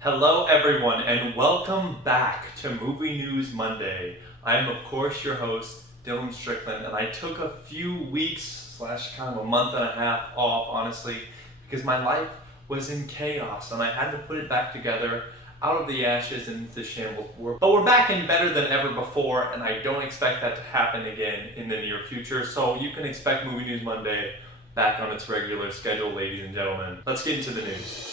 Hello everyone and welcome back to Movie News Monday. I am of course your host, Dylan Strickland, and I took a few weeks slash kind of a month and a half off, honestly, because my life was in chaos and I had to put it back together out of the ashes and into shambles. But we're back and better than ever before, and I don't expect that to happen again in the near future, so you can expect Movie News Monday back on its regular schedule, ladies and gentlemen. Let's get into the news.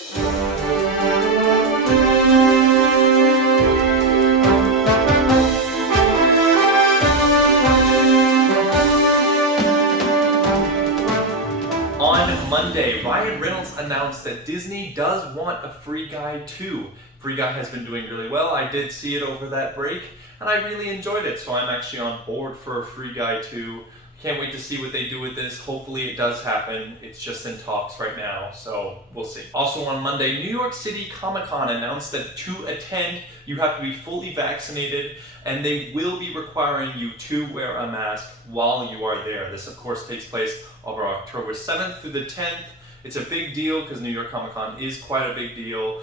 On Monday, Ryan Reynolds announced that Disney does want a Free Guy 2. Free Guy has been doing really well. I did see it over that break, and I really enjoyed it, so I'm actually on board for a Free Guy 2. Can't wait to see what they do with this. Hopefully it does happen. It's just in talks right now, so we'll see. Also on Monday, New York City Comic-Con announced that to attend, you have to be fully vaccinated, and they will be requiring you to wear a mask while you are there. This, of course, takes place over October 7th through the 10th. It's a big deal because New York Comic-Con is quite a big deal.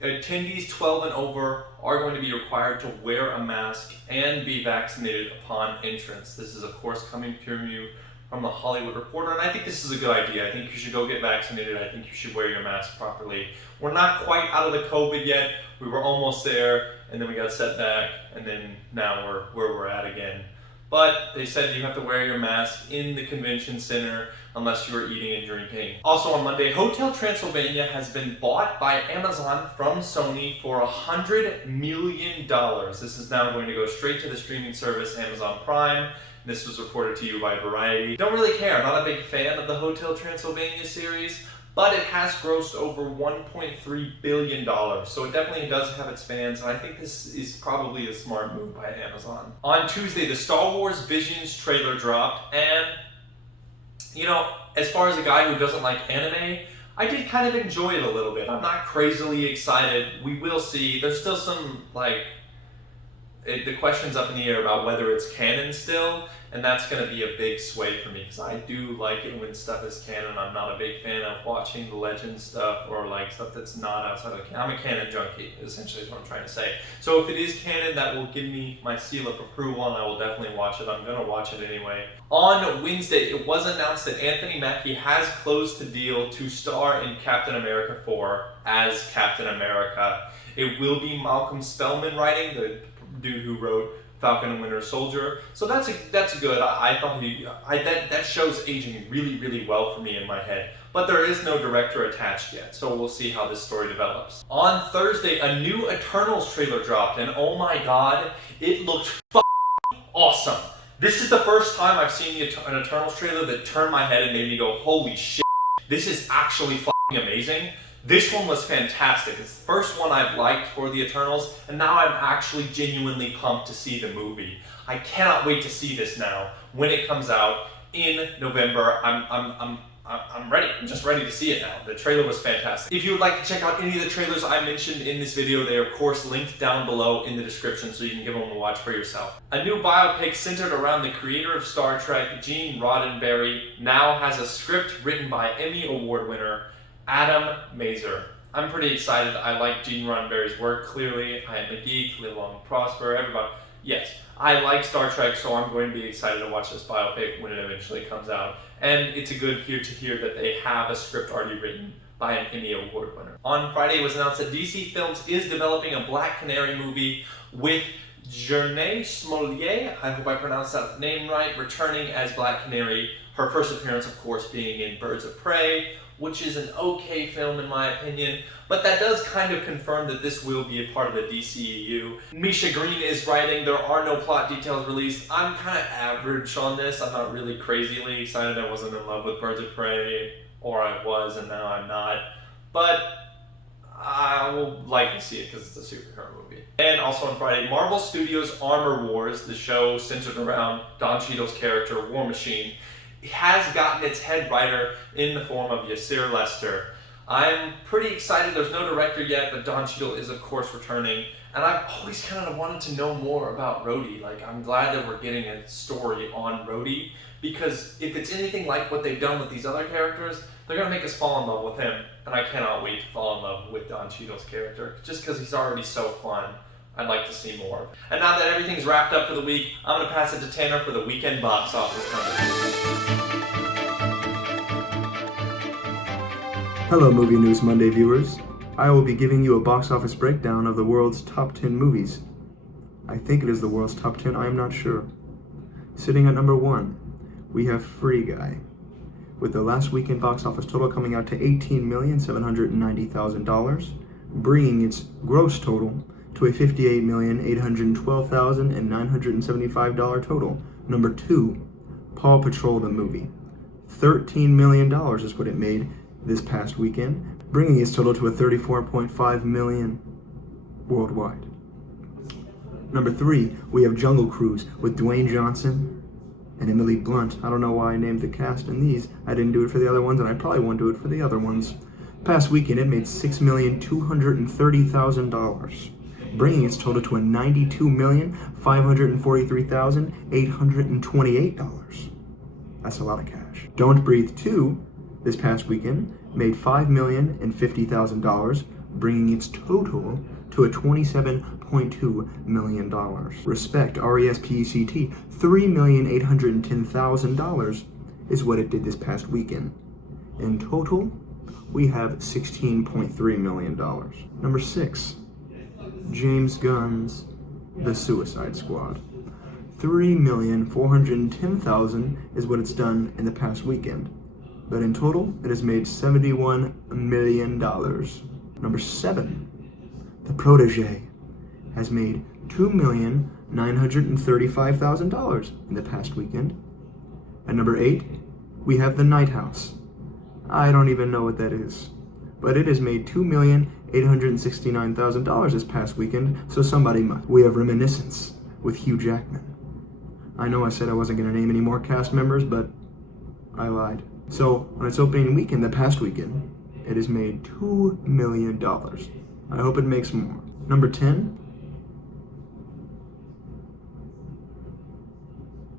Attendees 12 and over are going to be required to wear a mask and be vaccinated upon entrance. This is, of course, coming to you from the Hollywood Reporter, and I think this is a good idea. I think you should go get vaccinated. I think you should wear your mask properly. We're not quite out of the COVID yet. We were almost there, and then we got set back, and then now we're where we're at again. But they said you have to wear your mask in the convention center unless you are eating and drinking. Also on Monday, Hotel Transylvania has been bought by Amazon from Sony for $100 million. This is now going to go straight to the streaming service Amazon Prime. This was reported to you by Variety. Don't really care. I'm not a big fan of the Hotel Transylvania series, but it has grossed over $1.3 billion, so it definitely does have its fans, and I think this is probably a smart move by Amazon. On Tuesday, the Star Wars Visions trailer dropped, and, you know, as far as a guy who doesn't like anime, I did kind of enjoy it a little bit. I'm not crazily excited. We will see. There's still some, the question's up in the air about whether it's canon still, and that's going to be a big sway for me because I do like it when stuff is canon. I'm not a big fan of watching the legend stuff or like stuff that's not outside of the canon. I'm a canon junkie, essentially is what I'm trying to say. So if it is canon, that will give me my seal of approval, and I will definitely watch it. I'm going to watch it anyway. On Wednesday, it was announced that Anthony Mackie has closed the deal to star in Captain America 4 as Captain America. It will be Malcolm Spellman writing, the dude who wrote Falcon and Winter Soldier. So that's good. I thought that show's aging really, really well for me in my head. But there is no director attached yet, so we'll see how this story develops. On Thursday, a new Eternals trailer dropped, and oh my god, it looked awesome. This is the first time I've seen an Eternals trailer that turned my head and made me go, holy shit, this is actually amazing. This one was fantastic. It's the first one I've liked for the Eternals, and now I'm actually genuinely pumped to see the movie. I cannot wait to see this now when it comes out in November. I'm ready. I'm just ready to see it now. The trailer was fantastic. If you would like to check out any of the trailers I mentioned in this video, they are of course linked down below in the description so you can give them a watch for yourself. A new biopic centered around the creator of Star Trek, Gene Roddenberry, now has a script written by Emmy Award winner Adam Mazer. I'm pretty excited. I like Gene Roddenberry's work, clearly. I am a geek, live long and prosper, everybody. Yes, I like Star Trek, so I'm going to be excited to watch this biopic when it eventually comes out. And it's a good to hear that they have a script already written by an Emmy Award winner. On Friday, it was announced that DC Films is developing a Black Canary movie with Jurnee Smollett, I hope I pronounced that name right, returning as Black Canary. Her first appearance, of course, being in Birds of Prey, which is an okay film in my opinion, but that does kind of confirm that this will be a part of the DCEU. Misha Green is writing. There are no plot details released. I'm kind of average on this. I'm not really crazily excited. I wasn't in love with Birds of Prey, or I was and now I'm not, but I will likely see it because it's a superhero movie. And also on Friday, Marvel Studios' Armor Wars, the show centered around Don Cheadle's character, War Machine, has gotten its head writer in the form of Yasir Lester. I'm pretty excited. There's no director yet, but Don Cheadle is of course returning, and I've always kind of wanted to know more about Rhodey. Like, I'm glad that we're getting a story on Rhodey, because if it's anything like what they've done with these other characters, they're gonna make us fall in love with him. and I cannot wait to fall in love with Don Cheadle's character, just because he's already so fun. I'd like to see more. And now that everything's wrapped up for the week, I'm going to pass it to Tanner for the weekend box office numbers. Hello Movie News Monday viewers. I will be giving you a box office breakdown of the world's top 10 movies. I think it is the world's top 10, I am not sure. Sitting at number 1, we have Free Guy, with the last weekend box office total coming out to $18,790,000, bringing its gross total to a $58,812,975 total. Number 2, Paw Patrol the movie. $13 million is what it made this past weekend, bringing its total to a $34.5 million worldwide. Number 3, we have Jungle Cruise with Dwayne Johnson and Emily Blunt. I don't know why I named the cast in these. I didn't do it for the other ones, and I probably won't do it for the other ones. Past weekend, it made $6,230,000, bringing its total to a $92,543,828. That's a lot of cash. Don't Breathe 2, this past weekend, made $5,050,000, bringing its total to a $27.2 million. Respect, R-E-S-P-E-C-T, $3,810,000 is what it did this past weekend. In total, we have $16.3 million. Number 6, James Gunn's The Suicide Squad. $3,410,000 is what it's done in the past weekend. But in total, it has made $71 million. Number 7, The Protege has made $2,935,000 in the past weekend. At number 8, we have The Night House. I don't even know what that is, but it has made $2,869,000 this past weekend, so somebody must. We have Reminiscence with Hugh Jackman. I know I said I wasn't going to name any more cast members, but I lied. So, on its opening weekend, the past weekend, it has made $2 million. I hope it makes more. Number 10,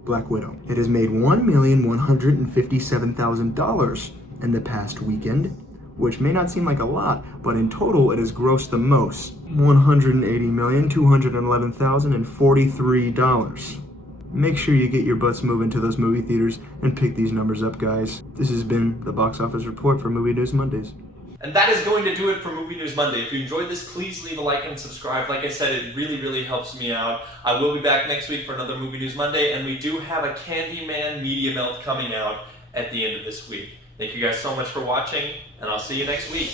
Black Widow. It has made $1,157,000 in the past weekend, which may not seem like a lot, but in total, it has grossed the most, $180,211,043. Make sure you get your butts moving to those movie theaters and pick these numbers up, guys. This has been the Box Office Report for Movie News Mondays. And that is going to do it for Movie News Monday. If you enjoyed this, please leave a like and subscribe. Like I said, it really, really helps me out. I will be back next week for another Movie News Monday, and we do have a Candyman Media Melt coming out at the end of this week. Thank you guys so much for watching, and I'll see you next week.